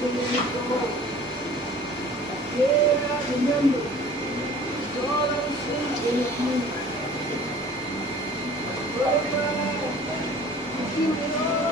to let it go. Yeah, I remember. God, I'm sleeping with you. Bye-bye. You keep it on.